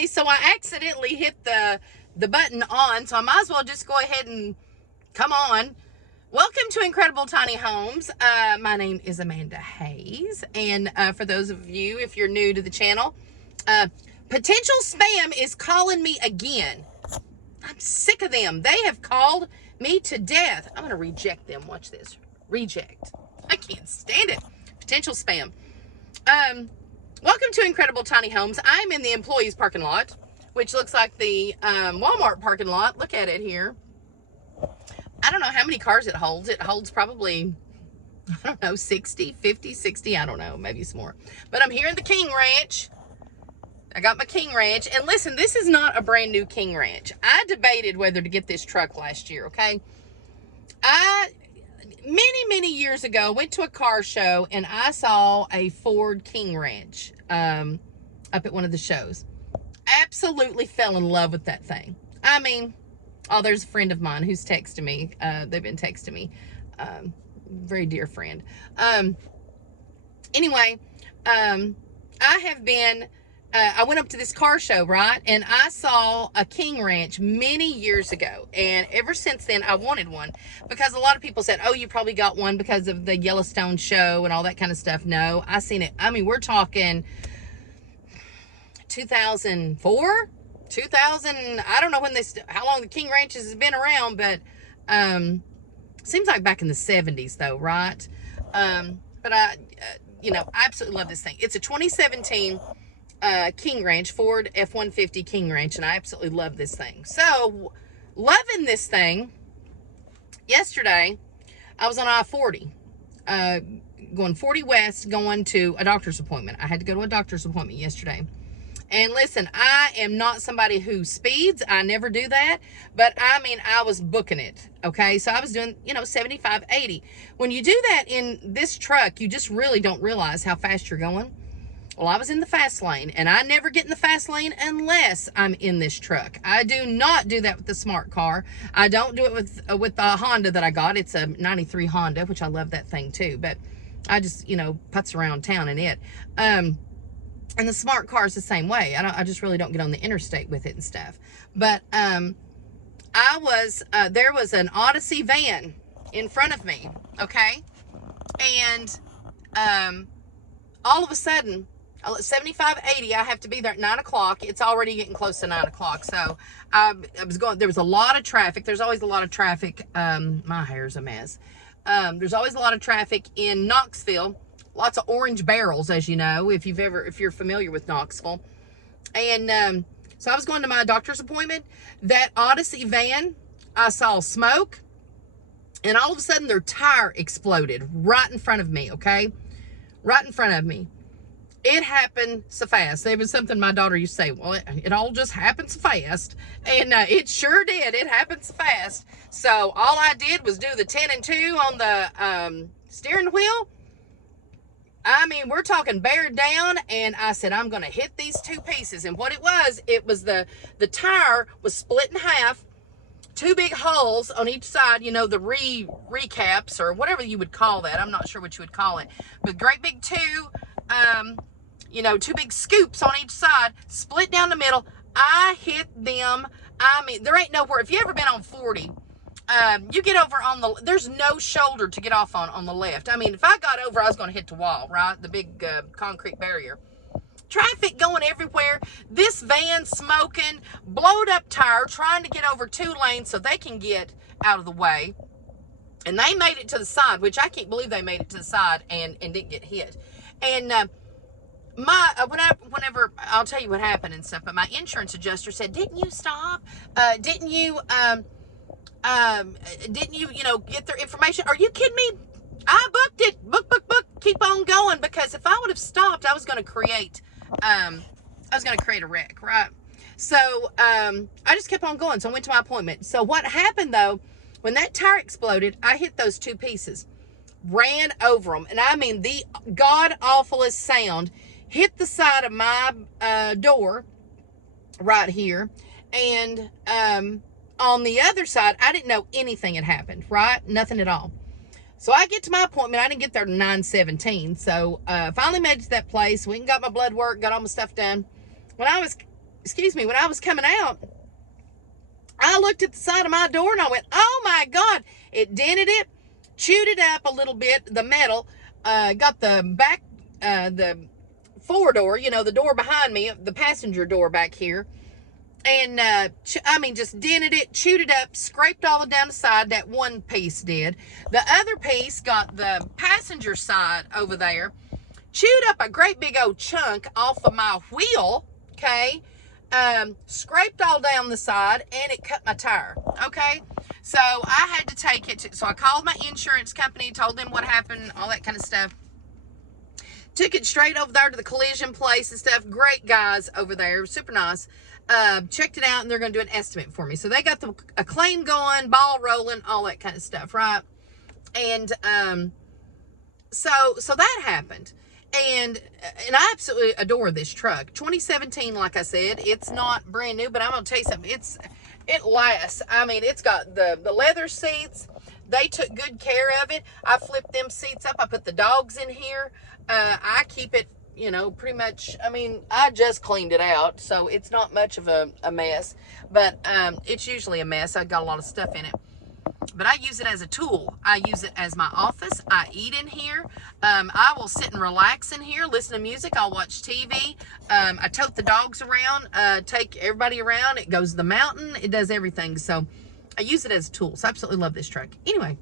Okay, so I accidentally hit the button on, so I might as well just go ahead and come on. Welcome to Incredible Tiny Homes. My name is Amanda Hayes, and for those of you, if you're new to the channel, potential spam is calling me again. I'm sick of them. They have called me to death. I'm going to reject them. Watch this. Reject. I can't stand it. Potential spam. Welcome to Incredible Tiny Homes. I'm in the employees parking lot, which looks like the Walmart parking lot. Look at it here. I don't know how many cars it holds. It holds probably, I don't know, 60, 50, 60. I don't know, maybe some more. But I'm here in the King Ranch. I got my King Ranch. And listen, this is not a brand new King Ranch. I debated whether to get this truck last year, okay? Many years ago, went to a car show and I saw a Ford King Ranch up at one of the shows. Absolutely fell in love with that thing. I mean, oh, there's a friend of mine who's texting me. They've been texting me. Very dear friend. Anyway, I have been... I went up to this car show, right? And I saw a King Ranch many years ago. And ever since then, I wanted one. Because a lot of people said, oh, you probably got one because of the Yellowstone show and all that kind of stuff. No, I seen it. I mean, we're talking 2004? 2000? I don't know when how long the King Ranches has been around. But seems like back in the 70s, though, right? But I absolutely love this thing. It's a 2017... King Ranch, Ford F-150 King Ranch, and I absolutely love this thing. So, loving this thing, yesterday, I was on I-40, going 40 west, going to a doctor's appointment. I had to go to a doctor's appointment yesterday. And listen, I am not somebody who speeds. I never do that. But, I mean, I was booking it, okay? So, I was doing, 75, 80. When you do that in this truck, you just really don't realize how fast you're going. Well, I was in the fast lane, and I never get in the fast lane unless I'm in this truck. I do not do that with the smart car. I don't do it with the Honda that I got. It's a 93 Honda, which I love that thing too. But I just, putz around town in it. And the smart car is the same way. I just really don't get on the interstate with it and stuff. But there was an Odyssey van in front of me, okay? And all of a sudden, 75, 80, I have to be there at 9 o'clock. It's already getting close to 9 o'clock. So I was going, there was a lot of traffic. There's always a lot of traffic. My hair's a mess. There's always a lot of traffic in Knoxville. Lots of orange barrels, as you know, if you're familiar with Knoxville. And so I was going to my doctor's appointment. That Odyssey van, I saw smoke. And all of a sudden, their tire exploded right in front of me, okay? Right in front of me. It happened so fast. There was something my daughter used to say, well, it all just happened so fast. And it sure did. It happened so fast. So all I did was do the 10 and 2 on the steering wheel. I mean, we're talking bear down. And I said, I'm going to hit these two pieces. And what it was the tire was split in half. Two big holes on each side, the recaps or whatever you would call that. I'm not sure what you would call it. But great big two big scoops on each side, split down the middle. I hit them. I mean, there ain't nowhere. If you ever been on 40, you get over on there's no shoulder to get off on the left. I mean, if I got over, I was going to hit the wall, right? The big concrete barrier. Traffic going everywhere. This van smoking, blowed up tire, trying to get over 2 lanes so they can get out of the way. And they made it to the side, which I can't believe they made it to the side and didn't get hit. And whenever I'll tell you what happened and stuff, but my insurance adjuster said, didn't you stop? Didn't you get their information? Are you kidding me? I booked it. Book. Keep on going, because if I would have stopped, I was going to create a wreck, right? So I just kept on going. So I went to my appointment. So what happened though, when that tire exploded, I hit those two pieces, ran over them, and I mean the god-awfulest sound hit the side of my door right here, and on the other side, I didn't know anything had happened, right? Nothing at all. So I get to my appointment. I didn't get there to 9:17. So finally made it to that place. Went and got my blood work, got all my stuff done. When I was excuse me, when I was coming out, I looked at the side of my door and I went, oh my God, it dented it, chewed it up a little bit, the metal, got the back, the forward door, you know, the door behind me, the passenger door back here. And, I mean, just dented it, chewed it up, scraped all down the side. That one piece did. The other piece got the passenger side over there, chewed up a great big old chunk off of my wheel, okay? Scraped all down the side, and it cut my tire, okay? So I had to take it to, so I called my insurance company, told them what happened, all that kind of stuff. Took it straight over there to the collision place and stuff. Great guys over there, super nice. Checked it out, and they're going to do an estimate for me. So they got a claim going, ball rolling, all that kind of stuff, right? And so that happened. And I absolutely adore this truck. 2017, like I said, it's not brand new, but I'm going to tell you something. It lasts. I mean, it's got the leather seats. They took good care of it. I flipped them seats up. I put the dogs in here. I keep it, you know, pretty much, I mean, I just cleaned it out, so it's not much of a mess, but it's usually a mess. I've got a lot of stuff in it, but I use it as a tool. I use it as my office. I eat in here. I will sit and relax in here, listen to music. I'll watch TV. I tote the dogs around, take everybody around. It goes to the mountain. It does everything, so I use it as a tool. So I absolutely love this truck. Anyway,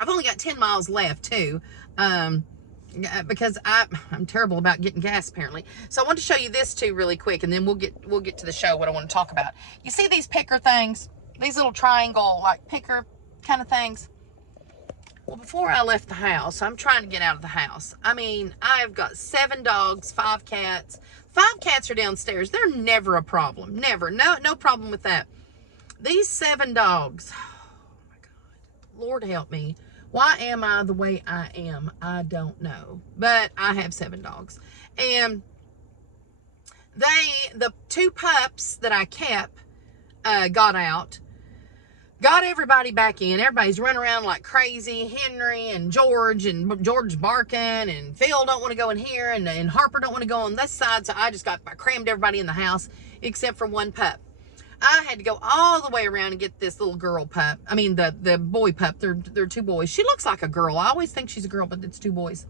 I've only got 10 miles left too, because I'm terrible about getting gas apparently. So I want to show you this too really quick, and then we'll get to the show, what I want to talk about. You see these picker things, these little triangle like picker kind of things? Well, before I left the house, I'm trying to get out of the house. I mean, I've got 7 dogs, 5 cats. 5 cats are downstairs. They're never a problem. Never. No problem with that. These 7 dogs, oh my God, Lord help me. Why am I the way I am? I don't know. But I have 7 dogs. And the 2 pups that I kept, got out, got everybody back in. Everybody's running around like crazy. Henry and George barking, and Phil don't want to go in here, and Harper don't want to go on this side. So I crammed everybody in the house except for 1 pup. I had to go all the way around and get this little girl pup. I mean, the boy pup. They're 2 boys. She looks like a girl. I always think she's a girl, but it's 2 boys.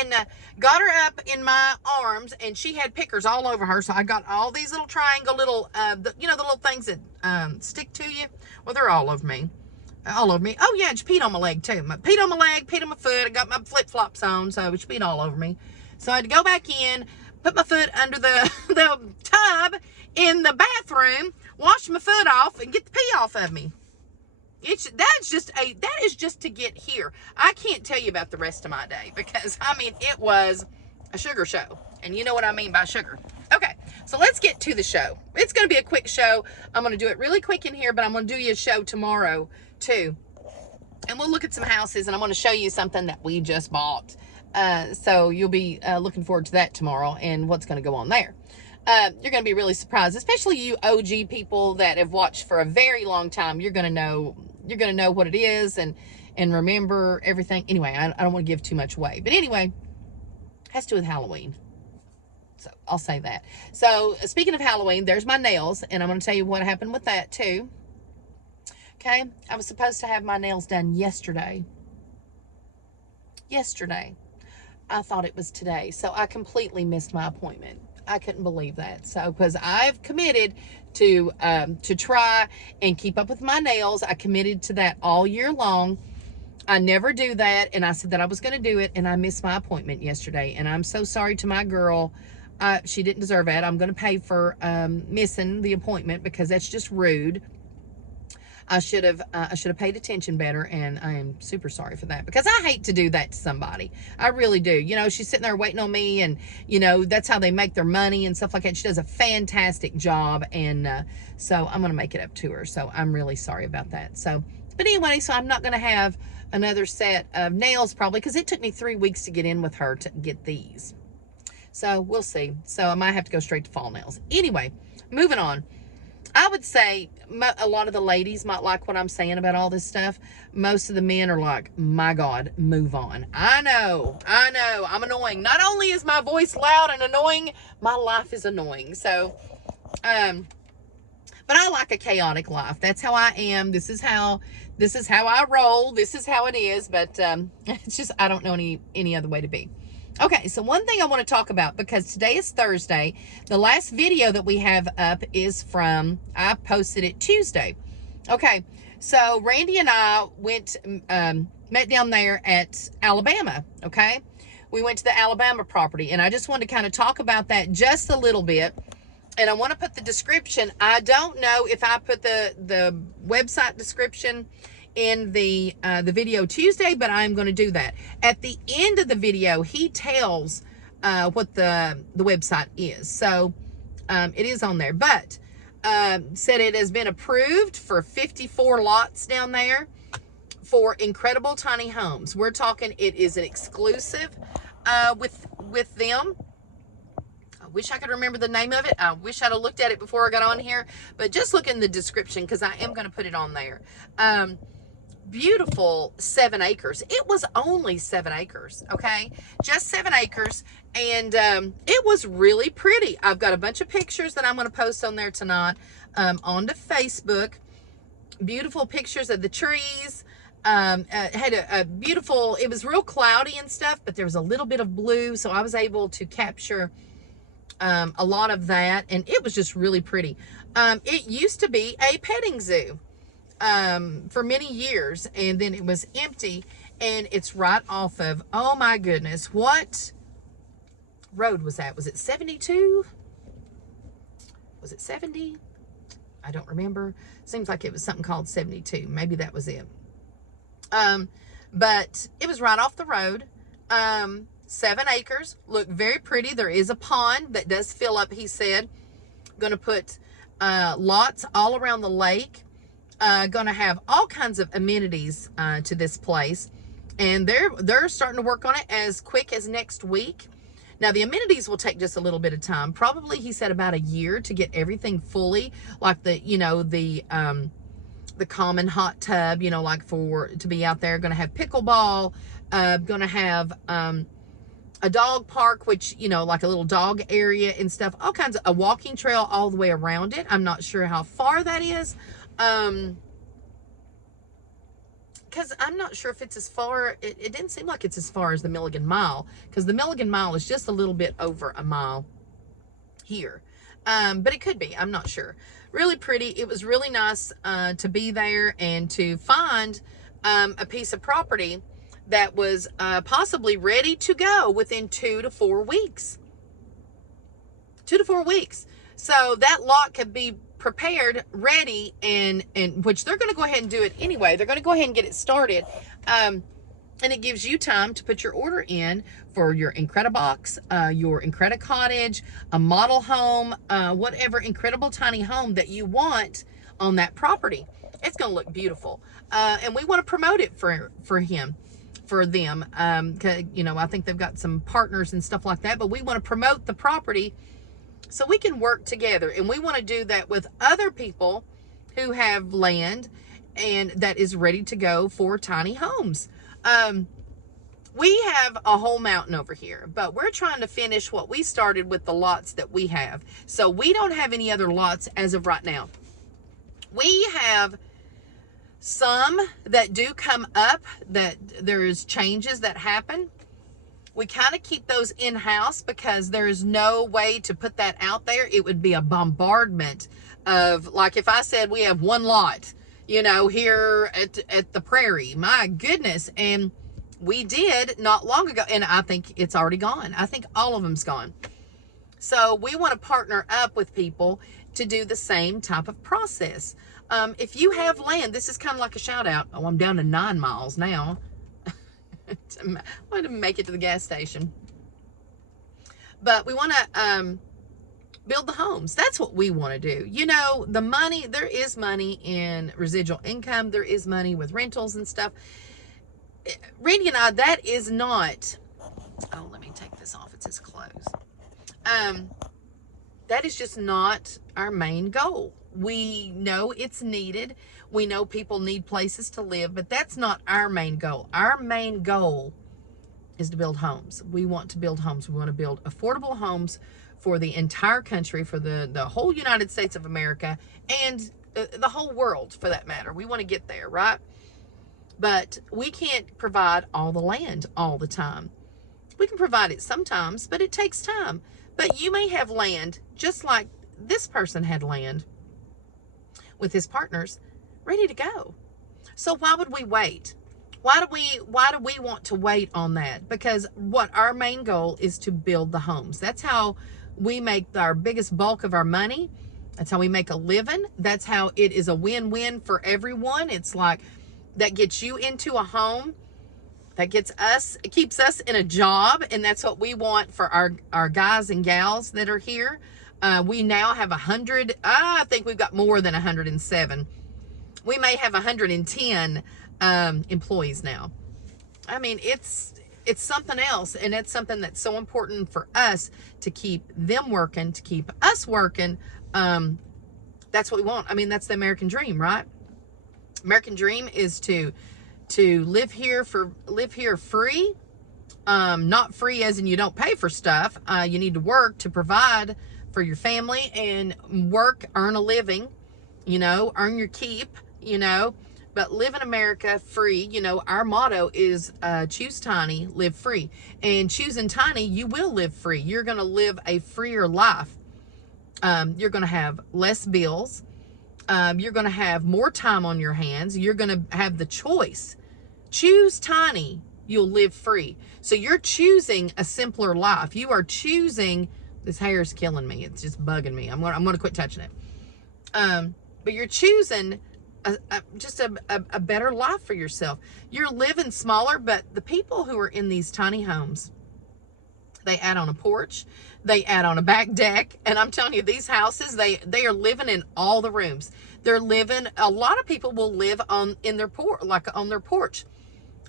And got her up in my arms, and she had pickers all over her. So I got all these little triangle little, you know, the little things that stick to you. Well, they're all over me. All over me. Oh, yeah, she peed on my leg, too. Peed on my leg, peed on my foot. I got my flip-flops on, so she peed all over me. So I had to go back in, put my foot under the tub in the bathroom, wash my foot off, and get the pee off of me. That is just to get here. I can't tell you about the rest of my day, because I mean, it was a sugar show, and you know what I mean by sugar. Okay, so let's get to the show. It's going to be a quick show. I'm going to do it really quick in here, but I'm going to do you a show tomorrow too, and we'll look at some houses, and I'm going to show you something that we just bought. So you'll be looking forward to that tomorrow and what's going to go on there. You're going to be really surprised, especially you OG people that have watched for a very long time. You're going to know what it is and remember everything. Anyway, I don't want to give too much away, but anyway, it has to do with Halloween. So I'll say that. So speaking of Halloween, there's my nails, and I'm going to tell you what happened with that too. Okay. I was supposed to have my nails done yesterday. I thought it was today. So I completely missed my appointment. I couldn't believe that. So, because I've committed to try and keep up with my nails. I committed to that all year long. I never do that. And I said that I was going to do it, and I missed my appointment yesterday. And I'm so sorry to my girl. She didn't deserve it. I'm going to pay for missing the appointment, because that's just rude. I should have paid attention better, and I am super sorry for that, because I hate to do that to somebody. I really do. You know, she's sitting there waiting on me, and, you know, that's how they make their money and stuff like that. She does a fantastic job, and so I'm going to make it up to her. So I'm really sorry about that. So, but anyway, so I'm not going to have another set of nails probably, because it took me 3 weeks to get in with her to get these. So we'll see. So I might have to go straight to fall nails. Anyway, moving on. I would say a lot of the ladies might like what I'm saying about all this stuff. Most of the men are like, my God, move on. I know, I'm annoying. Not only is my voice loud and annoying, my life is annoying. So But I like a chaotic life. That's how I am. This is how I roll. This is how it is. But it's just, I don't know any other way to be. Okay, so one thing I want to talk about, because today is Thursday. The last video that we have up is I posted it Tuesday. Okay, so Randy and I met down there at Alabama, okay? We went to the Alabama property, and I just wanted to kind of talk about that just a little bit. And I want to put the description. I don't know if I put the website description in the video Tuesday, but I'm going to do that. At the end of the video, he tells what the website is. So it is on there. But said it has been approved for 54 lots down there for incredible tiny homes. We're talking, it is an exclusive with them. I wish I could remember the name of it. I wish I'd have looked at it before I got on here, but just look in the description, because I am going to put it on there. Beautiful 7 acres. It was only 7 acres, okay? Just 7 acres, and it was really pretty. I've got a bunch of pictures that I'm going to post on there tonight onto Facebook. Beautiful pictures of the trees. Had a beautiful, it was real cloudy and stuff, but there was a little bit of blue, so I was able to capture a lot of that, and it was just really pretty. It used to be a petting zoo for many years, and then it was empty, and it's right off of, oh my goodness, what road was that? Was it 72? Was it 70? I don't remember. Seems like it was something called 72. Maybe that was it. But it was right off the road. 7 acres, look very pretty. There is a pond that does fill up, he said. Going to put lots all around the lake. Going to have all kinds of amenities to this place, and they're starting to work on it as quick as next week. Now the amenities will take just a little bit of time. Probably, he said, about a year to get everything fully, like the common hot tub, like to be out there. Going to have pickleball. Going to have a dog park, which, like a little dog area and stuff, all kinds of, a walking trail all the way around it. I'm not sure how far that is. Because I'm not sure if it's as far, it didn't seem like it's as far as the Milligan Mile, because the Milligan Mile is just a little bit over a mile here. But it could be, I'm not sure. Really pretty. It was really nice to be there and to find a piece of property that was possibly ready to go within 2 to 4 weeks. 2 to 4 weeks. So that lot could be prepared, ready, and which they're going to go ahead and do it anyway. They're going to go ahead and get it started. And it gives you time to put your order in for your Incredibox, your Incredicottage, a model home, whatever incredible tiny home that you want on that property. It's going to look beautiful. And we want to promote it for them. I think they've got some partners and stuff like that, but we want to promote the property so we can work together. And we want to do that with other people who have land and that is ready to go for tiny homes. We have a whole mountain over here, but we're trying to finish what we started with the lots that we have. So we don't have any other lots as of right now. We have some that do come up, that there's changes that happen. We kind of keep those in-house because there's no way to put that out there. It would be a bombardment of, like if I said we have one lot, here at the Prairie, my goodness. And we did not long ago, and I think it's already gone. I think all of them's gone. So we want to partner up with people to do the same type of process. If you have land, this is kind of like a shout out. Oh, I'm down to 9 miles now. I want to make it to the gas station. But we want to build the homes. That's what we want to do. The money, there is money in residual income. There is money with rentals and stuff. Randy and I, that is not, oh, let me take this off. It says close. That is just not our main goal. We know it's needed. We know people need places to live, but that's not our main goal. Our main goal is to build homes. We want to build homes. We want to build affordable homes for the entire country, for the whole United States of America, and the whole world for that matter. We want to get there, right? But we can't provide all the land all the time. We can provide it sometimes, but it takes time. But you may have land just like this person had land with his partners ready to go. So why would we wait? Why do we want to wait on that? Because what our main goal is to build the homes. That's how we make our biggest bulk of our money. That's how we make a living. That's how it is a win-win for everyone. It's like that gets you into a home. That gets us, it keeps us in a job, and that's what we want for our guys and gals that are here. We now have 100, I think we've got more than 107. We may have 110 employees now. I mean, it's something else, and it's something that's so important for us to keep them working, to keep us working. That's what we want. I mean, that's the American dream, right? American dream is to live here free. Not free as in you don't pay for stuff. You need to work to provide for your family, and work, earn a living, earn your keep, but live in America free. Our motto is choose tiny, live free. And choosing tiny, you will live free. You're going to live a freer life. You're going to have less bills. You're going to have more time on your hands. You're going to have the choice. Choose tiny, you'll live free. So you're choosing a simpler life. You are choosing, this hair is killing me. It's just bugging me. I'm going to quit touching it. But you're choosing just a better life for yourself. You're living smaller, but the people who are in these tiny homes, they add on a porch, they add on a back deck, and I'm telling you, these houses, they are living in all the rooms. They're living, a lot of people will live in their porch, like on their porch.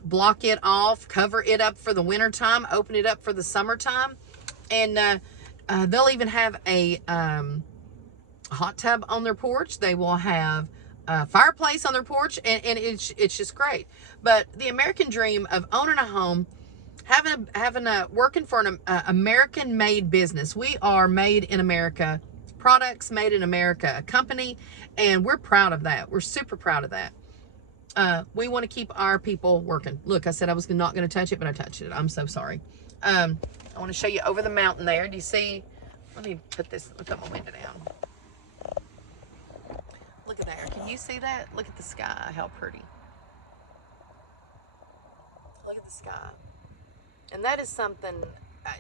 Block it off, cover it up for the winter time, open it up for the summertime, and they'll even have a hot tub on their porch. They will have a fireplace on their porch, and it's just great. But the American dream of owning a home, working for an American-made business. We are made in America, products made in America, a company, and we're proud of that. We're super proud of that. We want to keep our people working. Look, I said I was not going to touch it, but I touched it. I'm so sorry. I want to show you over the mountain there. Do you see? Let me put my window down. Look at there. Can you see that? Look at the sky. How pretty. Look at the sky. And that is something, I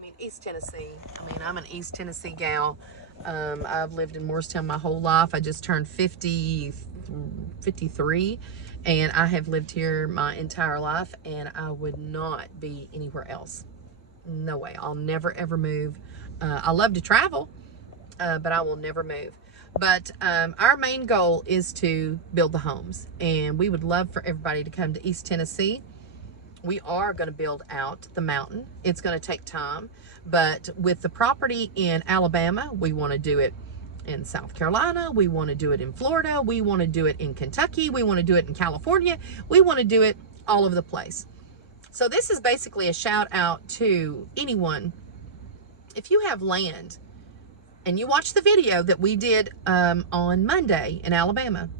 mean, East Tennessee. I mean, I'm an East Tennessee gal. I've lived in Morristown my whole life. I just turned 53, and I have lived here my entire life, and I would not be anywhere else. No way. I'll never, ever move. I love to travel, but I will never move. But our main goal is to build the homes, and we would love for everybody to come to East Tennessee. We are going to build out the mountain. It's going to take time, but with the property in Alabama, we want to do it in South Carolina. We want to do it in Florida. We want to do it in Kentucky. We want to do it in California. We want to do it all over the place. So this is basically a shout out to anyone. If you have land and you watch the video that we did on Monday in Alabama,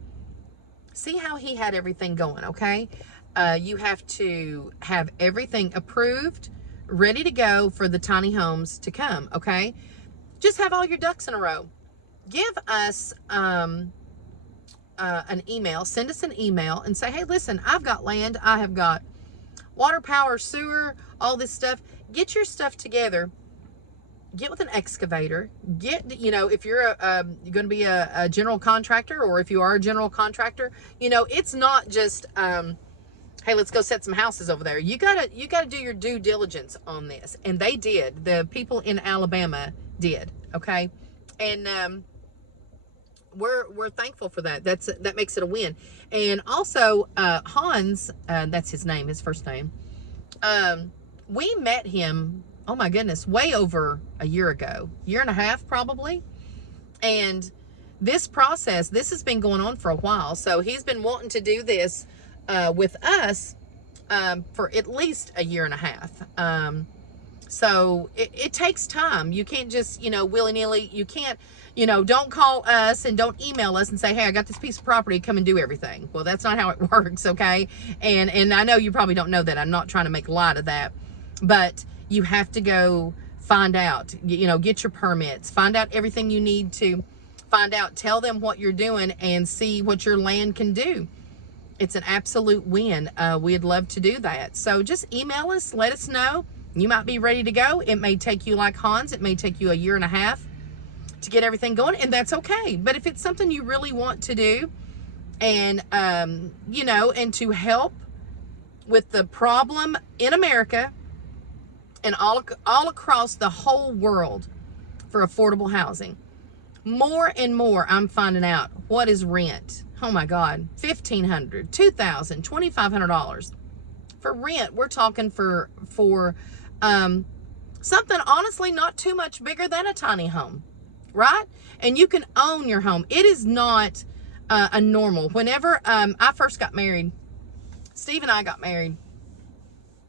see how he had everything going, okay? You have to have everything approved, ready to go for the tiny homes to come, okay? Just have all your ducks in a row. Give us an email. Send us an email and say, hey, listen, I've got land. I have got water, power, sewer, all this stuff. Get your stuff together. Get with an excavator. If you're going to be a general contractor, or if you are a general contractor, it's not just... hey, let's go set some houses over there. You gotta do your due diligence on this. And they did. The people in Alabama did, okay? And we're thankful for that. That makes it a win. And also Hans, that's his name, his first name. We met him, oh my goodness, way over a year ago. Year and a half probably. And this process, this has been going on for a while. So he's been wanting to do this with us for at least a year and a half. So it takes time. You can't just, willy-nilly. You can't, don't call us and don't email us and say, hey, I got this piece of property, come and do everything. Well, that's not how it works, okay? And I know you probably don't know that. I'm not trying to make light of that. But you have to go find out, get your permits, find out everything you need to find out, tell them what you're doing, and see what your land can do. It's an absolute win. We'd love to do that. So just email us, let us know. You might be ready to go. It may take you, like Hans, it may take you a year and a half to get everything going, and that's okay. But if it's something you really want to do, and, and to help with the problem in America and all across the whole world for affordable housing, more and more I'm finding out what is rent. Oh my God, $1,500, $2,000, $2,500 for rent. We're talking for something honestly not too much bigger than a tiny home, right? And you can own your home. It is not a normal. Whenever I first got married, Steve and I got married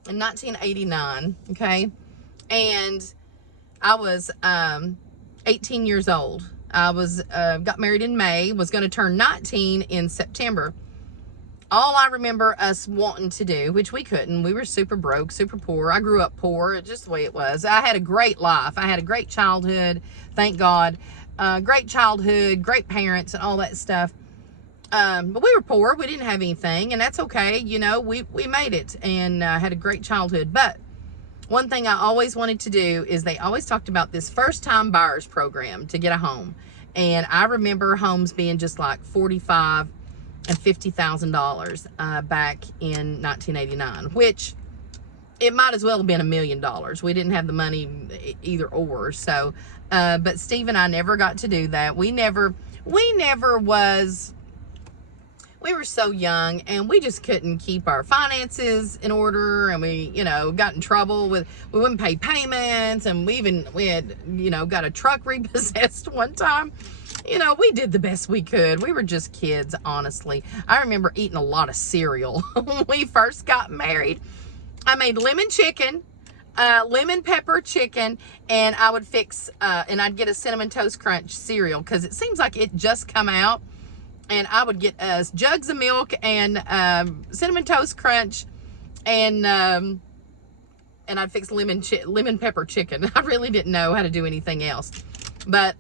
in 1989, okay? And I was 18 years old. I was got married in May, was going to turn 19 in September. All I remember us wanting to do, which we couldn't, we were super broke, super poor. I grew up poor, just the way it was. I had a great life. I had a great childhood, thank God. Great childhood, great parents, and all that stuff. But we were poor. We didn't have anything, and that's okay. We made it and had a great childhood. But one thing I always wanted to do is they always talked about this first-time buyers program to get a home. And I remember homes being just like $45,000 and $50,000 back in 1989, which it might as well have been $1 million. We didn't have the money either or. So, but Steve and I never got to do that. We were so young, and we just couldn't keep our finances in order, and we, got in trouble we wouldn't pay payments, and we had, got a truck repossessed one time. We did the best we could. We were just kids, honestly. I remember eating a lot of cereal when we first got married. I made lemon chicken, lemon pepper chicken, and I would fix, and I'd get a Cinnamon Toast Crunch cereal, because it seems like it just come out. And I would get jugs of milk and Cinnamon Toast Crunch, and I'd fix lemon pepper chicken. I really didn't know how to do anything else, but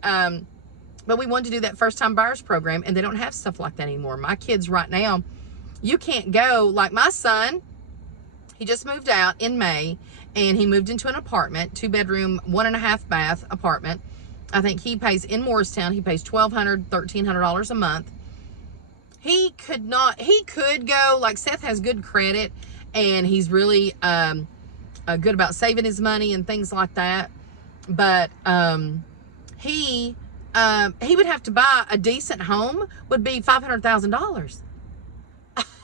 we wanted to do that first-time buyers program, and they don't have stuff like that anymore. My kids right now, you can't go, like my son, he just moved out in May, and he moved into an apartment, 2-bedroom, 1.5 bath apartment. I think he pays, in Morristown, he pays $1,200, $1,300 a month. He could go, like Seth has good credit, and he's really good about saving his money and things like that. But he would have to buy a decent home, would be $500,000.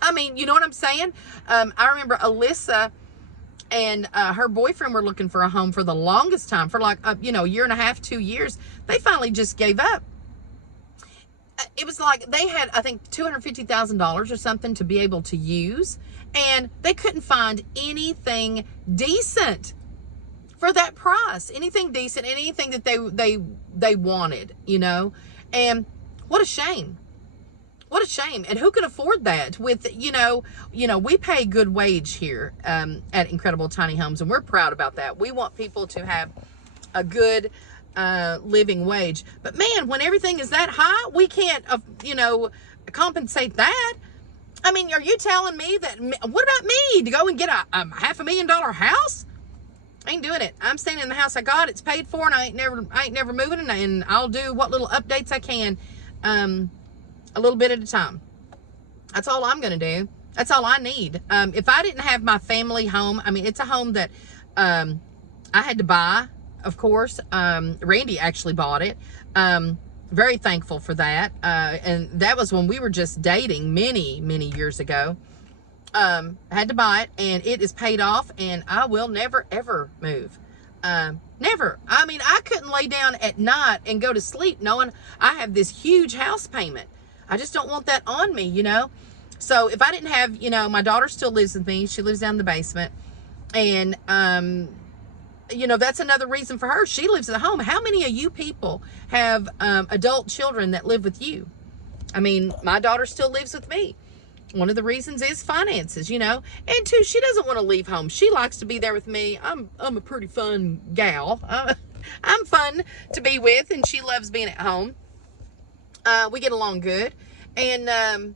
I mean, you know what I'm saying? I remember Alyssa and her boyfriend were looking for a home for the longest time, for like, a year and a half, 2 years. They finally just gave up. It was like they had, I think, $250,000 or something to be able to use, and they couldn't find anything decent for that price. Anything decent, anything that they wanted, And what a shame. What a shame. And who can afford that with, we pay good wage here at Incredible Tiny Homes, and we're proud about that. We want people to have a good living wage. But man, when everything is that high, we can't, compensate that. I mean, are you telling me that, what about me to go and get a $500,000 house? I ain't doing it. I'm staying in the house I got. It's paid for, and I ain't never moving, and I'll do what little updates I can, a little bit at a time. That's all I'm going to do. That's all I need. If I didn't have my family home, I mean, it's a home that I had to buy. Of course, Randy actually bought it. Very thankful for that. And that was when we were just dating many, many years ago. Had to buy it, and it is paid off, and I will never, ever move. Never. I mean, I couldn't lay down at night and go to sleep knowing I have this huge house payment. I just don't want that on me, So if I didn't have, my daughter still lives with me. She lives down in the basement. And, that's another reason for her. She lives at home. How many of you people have adult children that live with you? I mean, my daughter still lives with me. One of the reasons is finances, and two, she doesn't want to leave home. She likes to be there with me. I'm a pretty fun gal. I'm fun to be with, and she loves being at home. We get along good. And,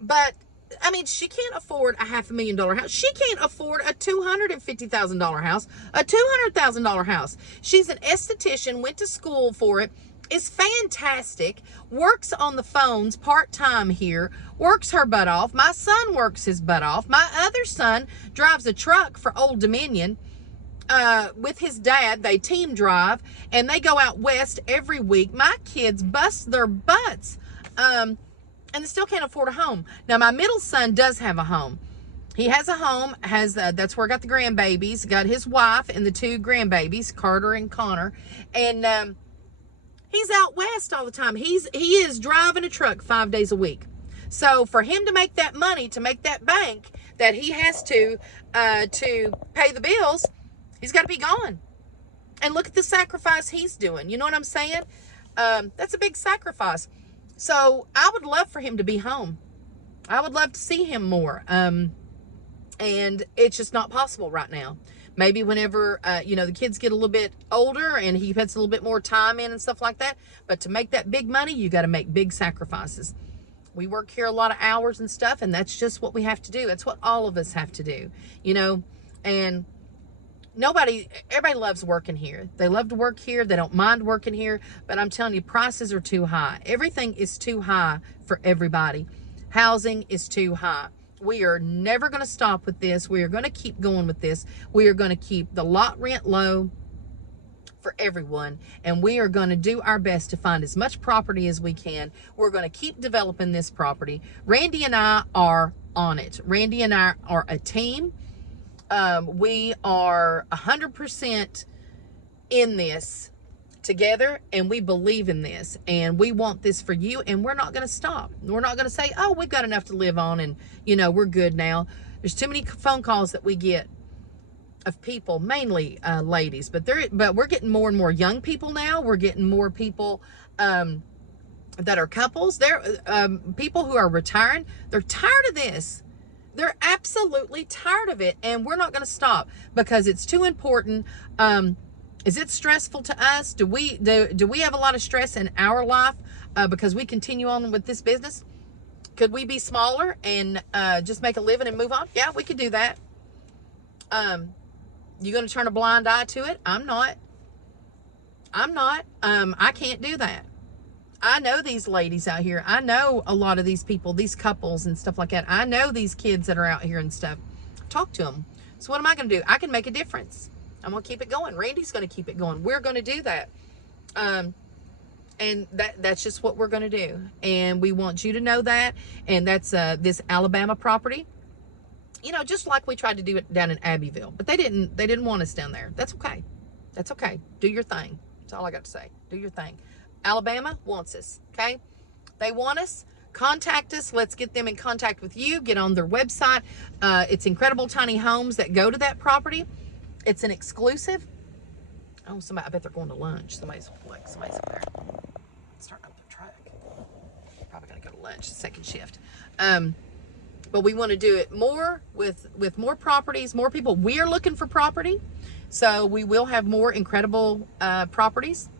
but I mean, she can't afford a $500,000 house. She can't afford a $250,000 house, a $200,000 house. She's an esthetician, went to school for it, is fantastic, works on the phones part-time here, works her butt off. My son works his butt off. My other son drives a truck for Old Dominion with his dad. They team drive, and they go out west every week. My kids bust their butts. And they still can't afford a home. Now, my middle son does have a home. He has a home, that's where I got the grandbabies, got his wife and the 2 grandbabies, Carter and Connor. And he's out west all the time. He is driving a truck 5 days a week. So for him to make that money, to make that bank that he has to pay the bills, he's got to be gone. And look at the sacrifice he's doing. You know what I'm saying? That's a big sacrifice. So I would love for him to be home. I would love to see him more. And it's just not possible right now. Maybe whenever, the kids get a little bit older and he puts a little bit more time in and stuff like that. But to make that big money, you got to make big sacrifices. We work here a lot of hours and stuff, and that's just what we have to do. That's what all of us have to do, and everybody loves working here. They love to work here. They don't mind working here, but I'm telling you, prices are too high. Everything is too high for everybody. Housing is too high. We are never going to stop with this. We are going to keep going with this. We are going to keep the lot rent low for everyone, and we are going to do our best to find as much property as we can. We're going to keep developing this property. Randy and I are on it. Randy and I are a team. We are 100% in this together, and we believe in this, and we want this for you, and we're not going to stop. We're not going to say, oh, we've got enough to live on, and we're good now. There's too many phone calls that we get of people, mainly ladies, but we're getting more and more young people now. We're getting more people that are couples. They're people who are retiring. They're tired of this. They're absolutely tired of it, and we're not going to stop because it's too important. Is it stressful to us? Do we have a lot of stress in our life because we continue on with this business? Could we be smaller and just make a living and move on? Yeah, we could do that. You going to turn a blind eye to it? I'm not. I can't do that. I know these ladies out here. I know a lot of these people, these couples and stuff like that. I know these kids that are out here and stuff. Talk to them. So what am I going to do? I can make a difference. I'm going to keep it going. Randy's going to keep it going. We're going to do that. And that's just what we're going to do. And we want you to know that. And that's this Alabama property. Just like we tried to do it down in Abbeville. But they didn't want us down there. That's okay. That's okay. Do your thing. That's all I got to say. Do your thing. Alabama wants us, okay? They want us. Contact us. Let's get them in contact with you. Get on their website. It's Incredible Tiny Homes that go to that property. It's an exclusive. Oh, I bet they're going to lunch. Somebody's up there. Starting up their truck. Probably going to go to lunch, second shift. But we want to do it more with more properties, more people. We're looking for property. So we will have more incredible properties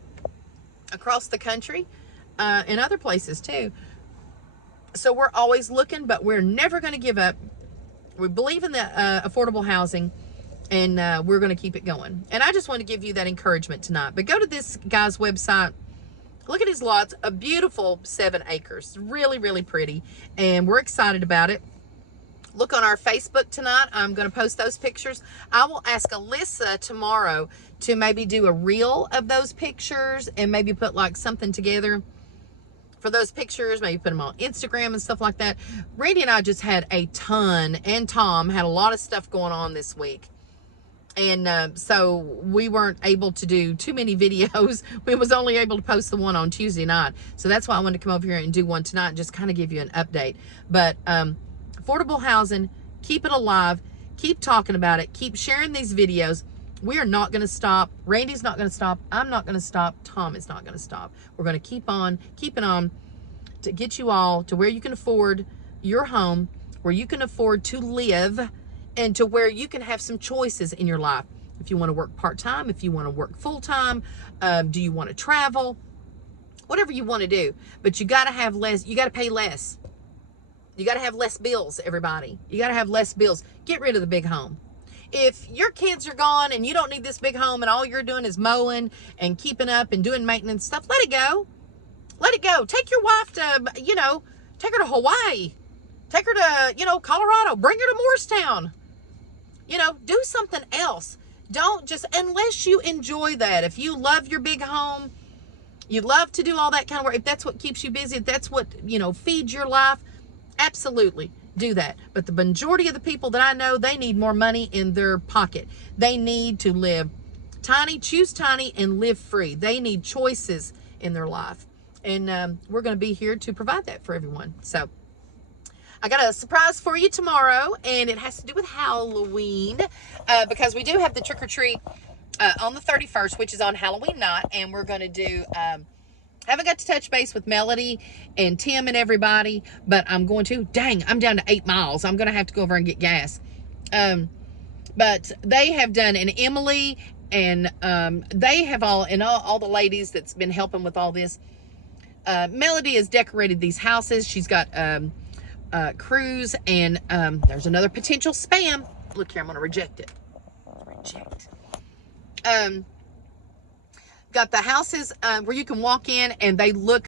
across the country and other places too. So we're always looking, but we're never going to give up. We believe in the affordable housing, and we're going to keep it going. And I just want to give you that encouragement tonight. But go to this guy's website. Look at his lots. A beautiful 7 acres. Really, really pretty. And we're excited about it. Look on our Facebook tonight. I'm going to post those pictures. I will ask Alyssa tomorrow to maybe do a reel of those pictures and maybe put like something together for those pictures. Maybe put them on Instagram and stuff like that. Randy and I just had a ton, and Tom had a lot of stuff going on this week. And so we weren't able to do too many videos. We was only able to post the one on Tuesday night. So that's why I wanted to come over here and do one tonight and just kind of give you an update. But affordable housing, keep it alive, keep talking about it, keep sharing these videos. We are not going to stop. Randy's not going to stop. I'm not going to stop. Tom is not going to stop. We're going to keep on keeping on to get you all to where you can afford your home, where you can afford to live, and to where you can have some choices in your life. If you want to work part-time, if you want to work full-time, do you want to travel? Whatever you want to do. But you got to have less, you got to pay less. You got to have less bills, everybody. You got to have less bills. Get rid of the big home. If your kids are gone and you don't need this big home and all you're doing is mowing and keeping up and doing maintenance stuff, let it go. Let it go. Take your wife to, take her to Hawaii. Take her to, Colorado. Bring her to Morristown. Do something else. Don't just, unless you enjoy that. If you love your big home, you love to do all that kind of work. If that's what keeps you busy, if that's what, feeds your life, absolutely do that. But the majority of the people that I know, they need more money in their pocket. They need to live tiny, choose tiny, and live free. They need choices in their life. And we're going to be here to provide that for everyone. So I got a surprise for you tomorrow, and it has to do with Halloween, because we do have the trick-or-treat on the 31st, which is on Halloween night, and we're going to do, haven't got to touch base with Melody and Tim and everybody, but I'm going to, dang, I'm down to 8 miles. I'm going to have to go over and get gas. But they have done, and Emily, and they have all the ladies that's been helping with all this. Melody has decorated these houses. She's got Cruz, and there's another potential spam. Look here, I'm going to reject it. Reject. Got the houses where you can walk in and they look